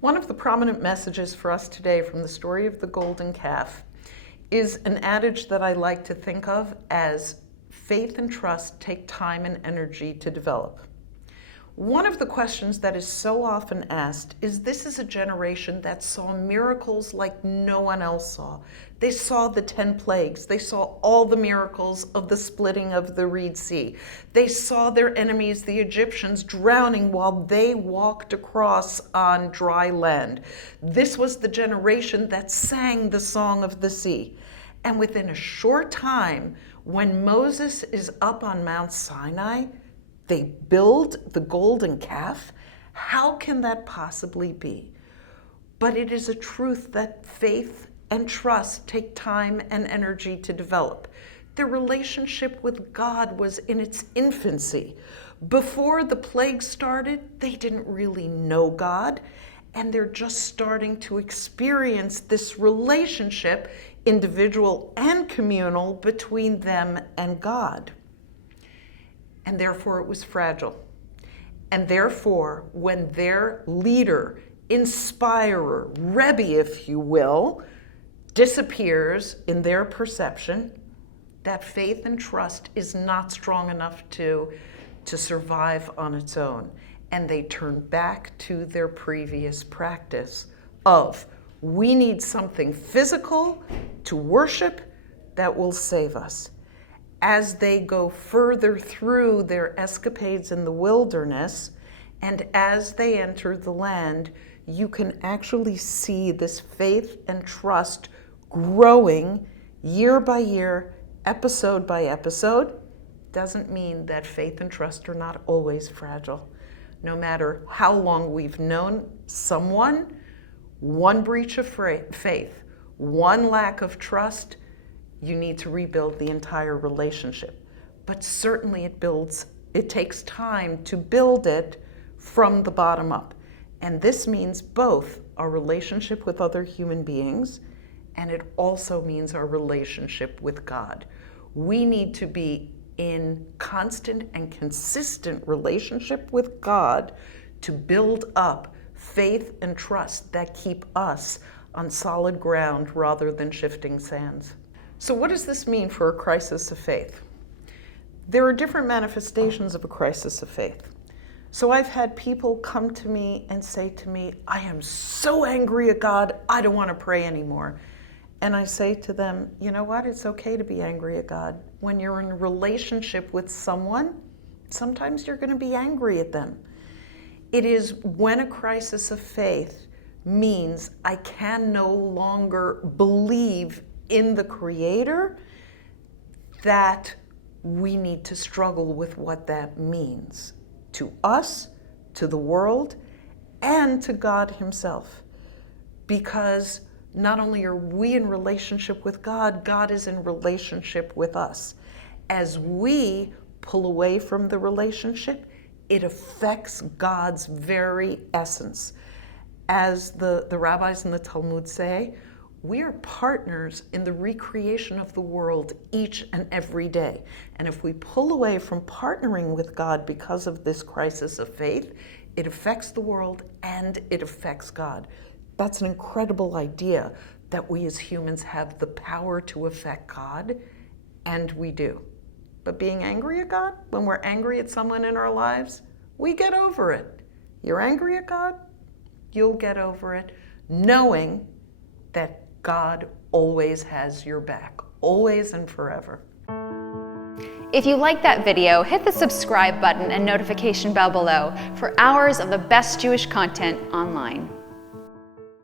One of the prominent messages for us today from the story of the golden calf is an adage that I like to think of as faith and trust take time and energy to develop. One of the questions that is so often asked is, this is a generation that saw miracles like no one else saw. They saw the 10 plagues. They saw all the miracles of the splitting of the Reed Sea. They saw their enemies, the Egyptians, drowning while they walked across on dry land. This was the generation that sang the song of the sea. And within a short time, when Moses is up on Mount Sinai, they build the golden calf. How can that possibly be? But it is a truth that faith and trust take time and energy to develop. Their relationship with God was in its infancy. Before the plague started, they didn't really know God, and they're just starting to experience this relationship, individual and communal, between them and God. And therefore it was fragile. And therefore, when their leader, inspirer, Rebbe, if you will, disappears in their perception, that faith and trust is not strong enough to survive on its own. And they turn back to their previous practice of, we need something physical to worship that will save us. As they go further through their escapades in the wilderness, and as they enter the land, you can actually see this faith and trust growing year by year, episode by episode. Doesn't mean that faith and trust are not always fragile. No matter how long we've known someone, one breach of faith, one lack of trust, you need to rebuild the entire relationship. But certainly it takes time to build it from the bottom up. And this means both our relationship with other human beings, and it also means our relationship with God. We need to be in constant and consistent relationship with God to build up faith and trust that keep us on solid ground rather than shifting sands. So what does this mean for a crisis of faith? There are different manifestations of a crisis of faith. So I've had people come to me and say to me, I am so angry at God, I don't want to pray anymore. And I say to them, you know what? It's okay to be angry at God. When you're in a relationship with someone, sometimes you're going to be angry at them. It is when a crisis of faith means I can no longer believe in the Creator, that we need to struggle with what that means to us, to the world, and to God Himself. Because not only are we in relationship with God, God is in relationship with us. As we pull away from the relationship, it affects God's very essence. As the rabbis in the Talmud say, we are partners in the recreation of the world each and every day. And if we pull away from partnering with God because of this crisis of faith, it affects the world and it affects God. That's an incredible idea, that we as humans have the power to affect God, and we do. But being angry at God, when we're angry at someone in our lives, we get over it. You're angry at God, you'll get over it, knowing that God always has your back, always and forever. If you like that video, hit the subscribe button and notification bell below for hours of the best Jewish content online.